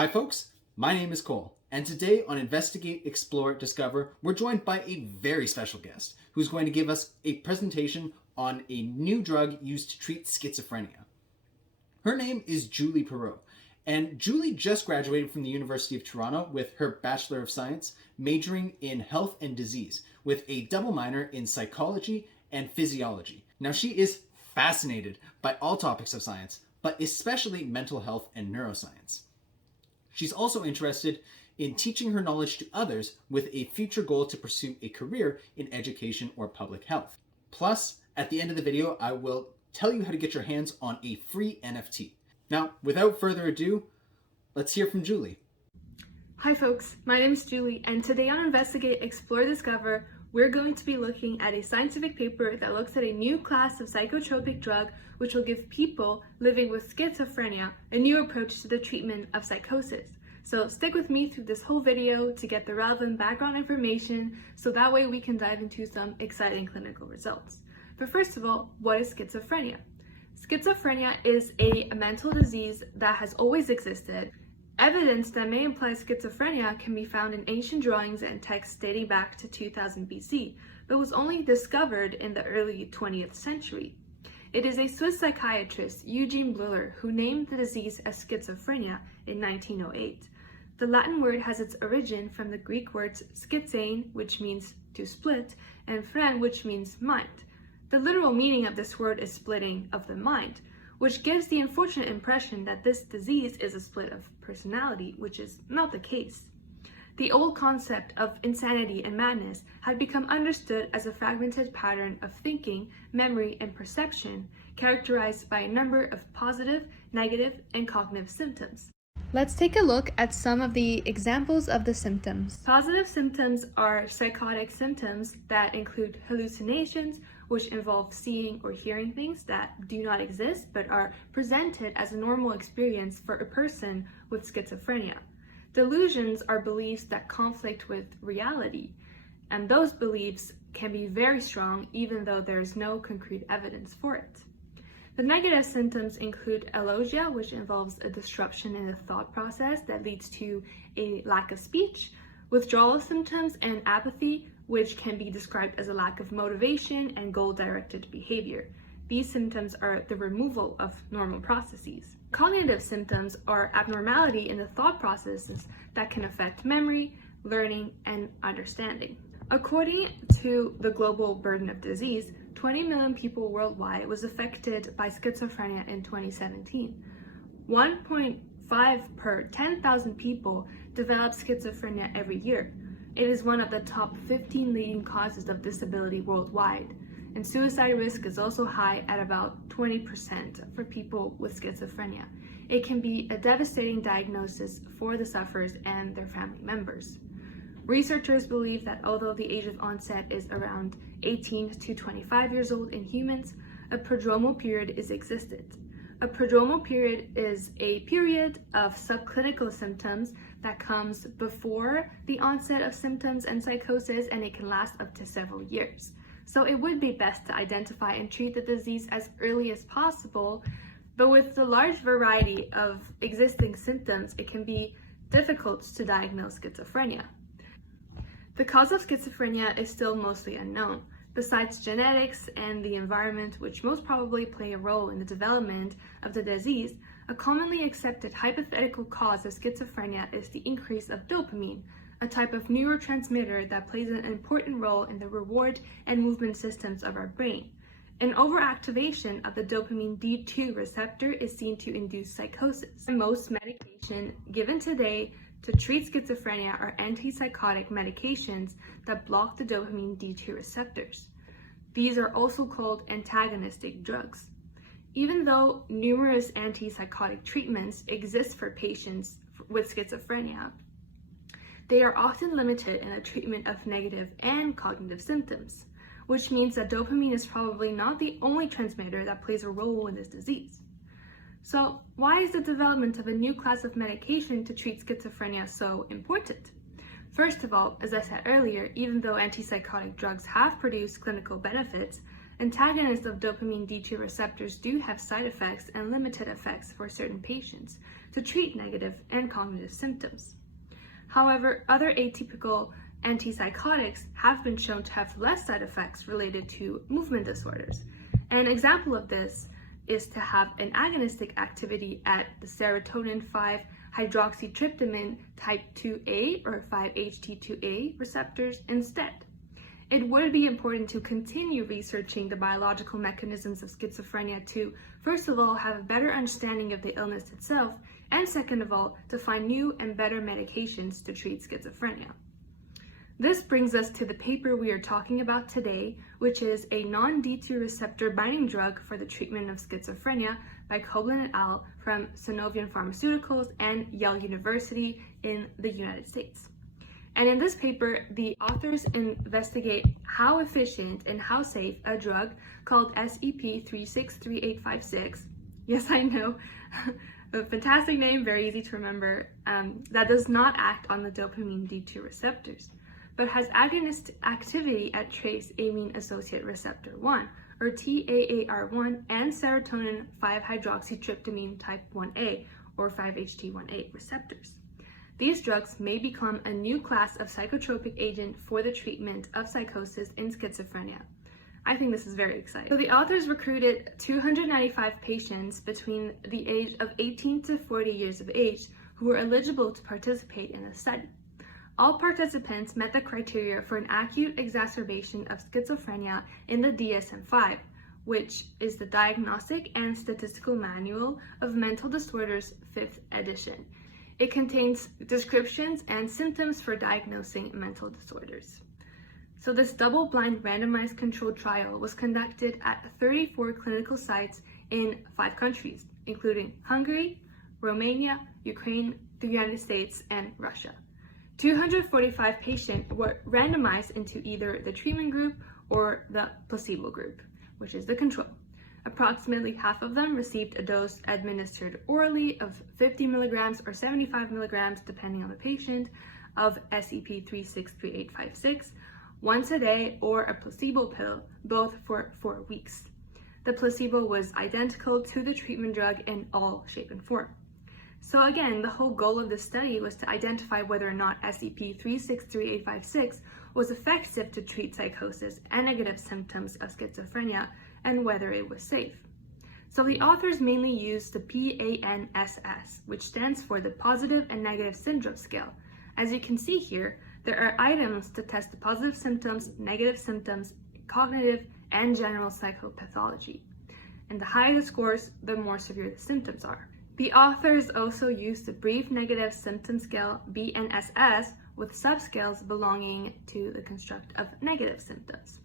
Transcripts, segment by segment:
Hi folks, my name is Cole, and today on Investigate, Explore, Discover, we're joined by a very special guest who's going to give us a presentation on a new drug used to treat schizophrenia. Her name is Julie Perreault, and Julie just graduated from the University of Toronto with her Bachelor of Science, majoring in health and disease, with a double minor in psychology and physiology. Now she is fascinated by all topics of science, but especially mental health and neuroscience. She's also interested in teaching her knowledge to others with a future goal to pursue a career in education or public health. Plus, at the end of the video, I will tell you how to get your hands on a free NFT. Now, without further ado, let's hear from Julie. Hi folks, my name is Julie, and today on Investigate, Explore, Discover, we're going to be looking at a scientific paper that looks at a new class of psychotropic drug which will give people living with schizophrenia a new approach to the treatment of psychosis. So stick with me through this whole video to get the relevant background information so that way we can dive into some exciting clinical results. But first of all, what is schizophrenia? Schizophrenia is a mental disease that has always existed. Evidence that may imply schizophrenia can be found in ancient drawings and texts dating back to 2000 BC, but was only discovered in the early 20th century. It is a Swiss psychiatrist, Eugene Bleuler, who named the disease as schizophrenia in 1908. The Latin word has its origin from the Greek words schizein, which means to split, and phren, which means mind. The literal meaning of this word is splitting of the mind, which gives the unfortunate impression that this disease is a split of personality, which is not the case. The old concept of insanity and madness had become understood as a fragmented pattern of thinking, memory, and perception, characterized by a number of positive, negative, and cognitive symptoms. Let's take a look at some of the examples of the symptoms. Positive symptoms are psychotic symptoms that include hallucinations, which involve seeing or hearing things that do not exist but are presented as a normal experience for a person with schizophrenia. Delusions are beliefs that conflict with reality, and those beliefs can be very strong even though there is no concrete evidence for it. The negative symptoms include alogia, which involves a disruption in the thought process that leads to a lack of speech, withdrawal symptoms, and apathy, which can be described as a lack of motivation and goal-directed behavior. These symptoms are the removal of normal processes. Cognitive symptoms are abnormality in the thought processes that can affect memory, learning, and understanding. According to the global burden of disease, 20 million people worldwide was affected by schizophrenia in 2017. 1.5 per 10,000 people develop schizophrenia every year. It is one of the top 15 leading causes of disability worldwide, and suicide risk is also high at about 20% for people with schizophrenia. It can be a devastating diagnosis for the sufferers and their family members. Researchers believe that although the age of onset is around 18 to 25 years old in humans, a prodromal period is existed. A prodromal period is a period of subclinical symptoms that comes before the onset of symptoms and psychosis, and it can last up to several years. So it would be best to identify and treat the disease as early as possible, but with the large variety of existing symptoms, it can be difficult to diagnose schizophrenia. The cause of schizophrenia is still mostly unknown. Besides genetics and the environment, which most probably play a role in the development of the disease, a commonly accepted hypothetical cause of schizophrenia is the increase of dopamine, a type of neurotransmitter that plays an important role in the reward and movement systems of our brain. An overactivation of the dopamine D2 receptor is seen to induce psychosis. Most medication given today to treat schizophrenia are antipsychotic medications that block the dopamine D2 receptors. These are also called antagonistic drugs. Even though numerous antipsychotic treatments exist for patients with schizophrenia, they are often limited in the treatment of negative and cognitive symptoms, which means that dopamine is probably not the only transmitter that plays a role in this disease. So why is the development of a new class of medication to treat schizophrenia so important? First of all, as I said earlier, even though antipsychotic drugs have produced clinical benefits, antagonists of dopamine D2 receptors do have side effects and limited effects for certain patients to treat negative and cognitive symptoms. However, other atypical antipsychotics have been shown to have less side effects related to movement disorders. An example of this is to have an agonistic activity at the serotonin 5-hydroxytryptamine type 2A or 5-HT2A receptors instead. It would be important to continue researching the biological mechanisms of schizophrenia to, first of all, have a better understanding of the illness itself, and second of all, to find new and better medications to treat schizophrenia. This brings us to the paper we are talking about today, which is a non-D2 receptor binding drug for the treatment of schizophrenia by Koblan et al. From Sanofi Pharmaceuticals and Yale University in the United States. And in this paper, the authors investigate how efficient and how safe a drug called SEP-363856, yes I know, a fantastic name, very easy to remember, that does not act on the dopamine D2 receptors, but has agonist activity at trace amine associate receptor 1, or TAAR1, and serotonin 5-hydroxytryptamine type 1A, or 5-HT1A receptors. These drugs may become a new class of psychotropic agent for the treatment of psychosis in schizophrenia. I think this is very exciting. So the authors recruited 295 patients between the age of 18 to 40 years of age who were eligible to participate in the study. All participants met the criteria for an acute exacerbation of schizophrenia in the DSM-5, which is the Diagnostic and Statistical Manual of Mental Disorders 5th edition. It contains descriptions and symptoms for diagnosing mental disorders. So this double-blind randomized controlled trial was conducted at 34 clinical sites in 5 countries, including Hungary, Romania, Ukraine, the United States, and Russia. 245 patients were randomized into either the treatment group or the placebo group, which is the control. Approximately half of them received a dose administered orally of 50 milligrams or 75 milligrams, depending on the patient, of SEP-363856 once a day, or a placebo pill, both for 4 weeks. The placebo was identical to the treatment drug in all shape and form. So again, the whole goal of this study was to identify whether or not SEP-363856 was effective to treat psychosis and negative symptoms of schizophrenia, and whether it was safe. So the authors mainly used the PANSS, which stands for the Positive and Negative Syndrome Scale. As you can see here, there are items to test the positive symptoms, negative symptoms, cognitive, and general psychopathology. And the higher the scores, the more severe the symptoms are. The authors also used the Brief Negative Symptom Scale, BNSS, with subscales belonging to the construct of negative symptoms.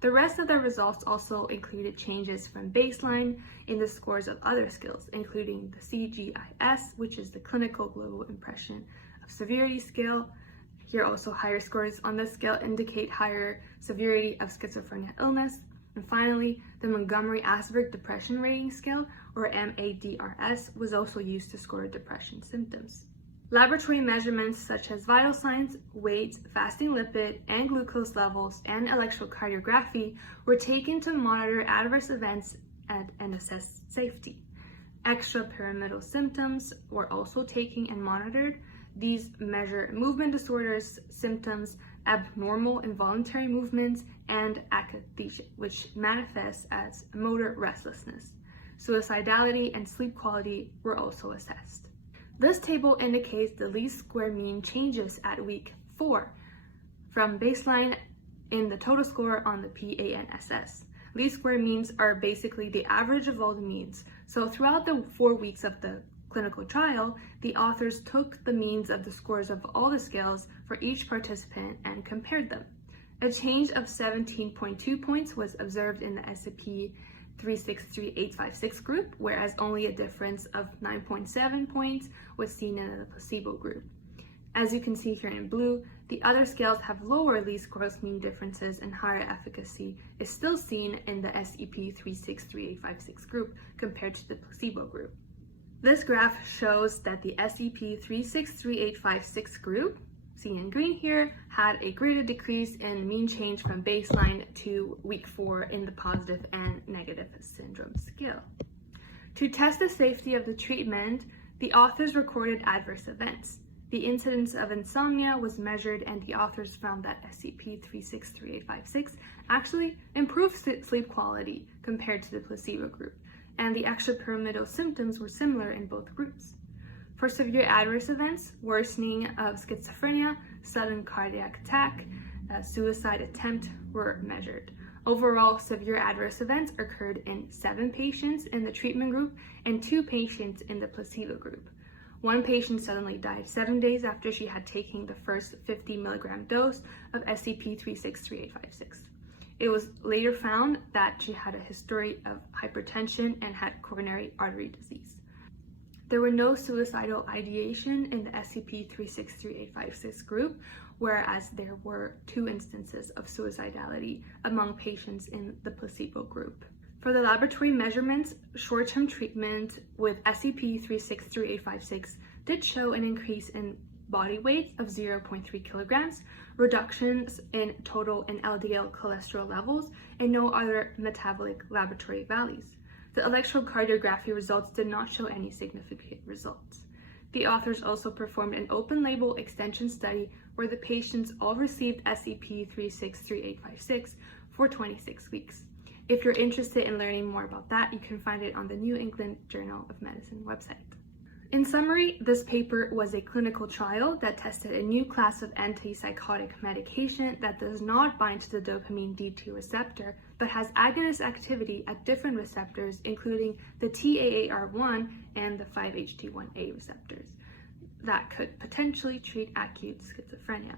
The rest of the results also included changes from baseline in the scores of other scales, including the CGIS, which is the Clinical Global Impression of Severity Scale. Here also higher scores on this scale indicate higher severity of schizophrenia illness. And finally, the Montgomery-Åsberg Depression Rating Scale, or MADRS, was also used to score depression symptoms. Laboratory measurements such as vital signs, weight, fasting lipid, and glucose levels, and electrocardiography were taken to monitor adverse events and assess safety. Extrapyramidal symptoms were also taken and monitored. These measure movement disorders, symptoms, abnormal involuntary movements, and akathisia, which manifests as motor restlessness. Suicidality and sleep quality were also assessed. This table indicates the least square mean changes at week 4 from baseline in the total score on the PANSS. Least square means are basically the average of all the means. So throughout the 4 weeks of the clinical trial, the authors took the means of the scores of all the scales for each participant and compared them. A change of 17.2 points was observed in the SEP-363856 group, whereas only a difference of 9.7 points was seen in the placebo group. As you can see here in blue, the other scales have lower least gross mean differences, and higher efficacy is still seen in the SEP-363856 group compared to the placebo group. This graph shows that the SEP-363856 group seen in green here, had a greater decrease in mean change from baseline to week 4 in the positive and negative syndrome scale. To test the safety of the treatment, the authors recorded adverse events. The incidence of insomnia was measured, and the authors found that SCP-363856 actually improved sleep quality compared to the placebo group, and the extrapyramidal symptoms were similar in both groups. For severe adverse events, worsening of schizophrenia, sudden cardiac attack, suicide attempt were measured. Overall, severe adverse events occurred in 7 patients in the treatment group and 2 patients in the placebo group. One patient suddenly died 7 days after she had taken the first 50 milligram dose of SCP-363856. It was later found that she had a history of hypertension and had coronary artery disease. There were no suicidal ideation in the SCP-363856 group, whereas there were 2 instances of suicidality among patients in the placebo group. For the laboratory measurements, short-term treatment with SCP-363856 did show an increase in body weight of 0.3 kilograms, reductions in total and LDL cholesterol levels, and no other metabolic laboratory values. The electrocardiography results did not show any significant results. The authors also performed an open-label extension study where the patients all received SCP-363856 for 26 weeks. If you're interested in learning more about that, you can find it on the New England Journal of Medicine website. In summary, this paper was a clinical trial that tested a new class of antipsychotic medication that does not bind to the dopamine D2 receptor, but has agonist activity at different receptors, including the TAAR1 and the 5-HT1A receptors, that could potentially treat acute schizophrenia.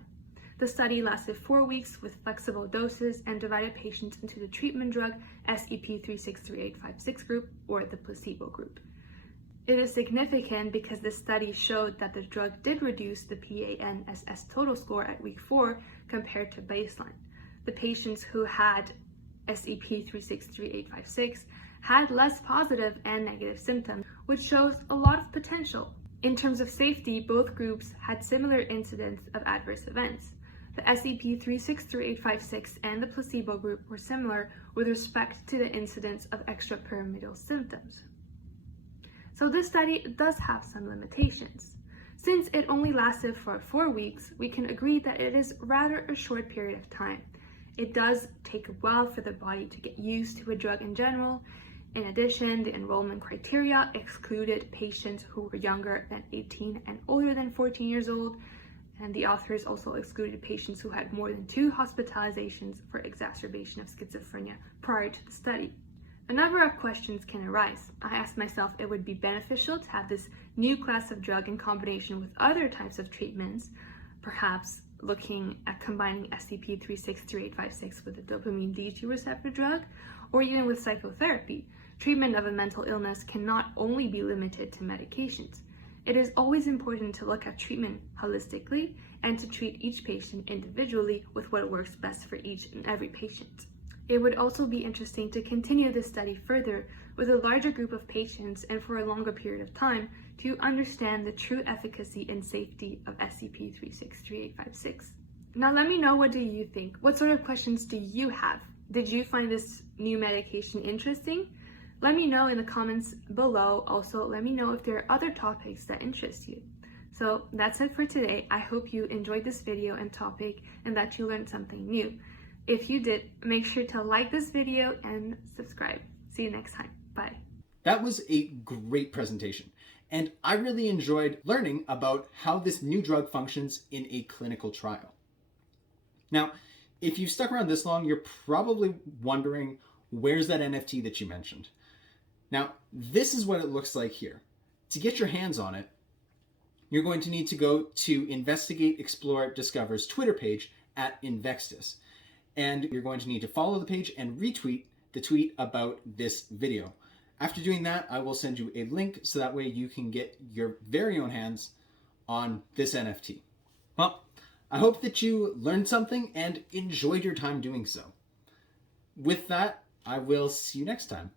The study lasted 4 weeks with flexible doses and divided patients into the treatment drug SCP-363856 group or the placebo group. It is significant because this study showed that the drug did reduce the PANSS total score at week 4 compared to baseline. The patients who had SCP-363856 had less positive and negative symptoms, which shows a lot of potential. In terms of safety, both groups had similar incidence of adverse events. The SCP-363856 and the placebo group were similar with respect to the incidence of extrapyramidal symptoms. So this study does have some limitations. Since it only lasted for 4 weeks, we can agree that it is rather a short period of time. It does take a while for the body to get used to a drug in general. In addition, the enrollment criteria excluded patients who were younger than 18 and older than 14 years old, and the authors also excluded patients who had more than 2 hospitalizations for exacerbation of schizophrenia prior to the study. A number of questions can arise. I asked myself if it would be beneficial to have this new class of drug in combination with other types of treatments, perhaps looking at combining SCP-363856 with a dopamine D2 receptor drug, or even with psychotherapy. Treatment of a mental illness cannot only be limited to medications. It is always important to look at treatment holistically and to treat each patient individually with what works best for each and every patient. It would also be interesting to continue this study further with a larger group of patients and for a longer period of time to understand the true efficacy and safety of SCP-363856. Now let me know, what do you think? What sort of questions do you have? Did you find this new medication interesting? Let me know in the comments below. Also, let me know if there are other topics that interest you. So that's it for today. I hope you enjoyed this video and topic and that you learned something new. If you did, make sure to like this video and subscribe. See you next time. Bye. That was a great presentation, and I really enjoyed learning about how this new drug functions in a clinical trial. Now, if you've stuck around this long, you're probably wondering, where's that NFT that you mentioned? Now, this is what it looks like here. To get your hands on it, you're going to need to go to Investigate, Explore, Discover's Twitter page at Invextus. And you're going to need to follow the page and retweet the tweet about this video. After doing that, I will send you a link so that way you can get your very own hands on this NFT. Well, I hope that you learned something and enjoyed your time doing so. With that, I will see you next time.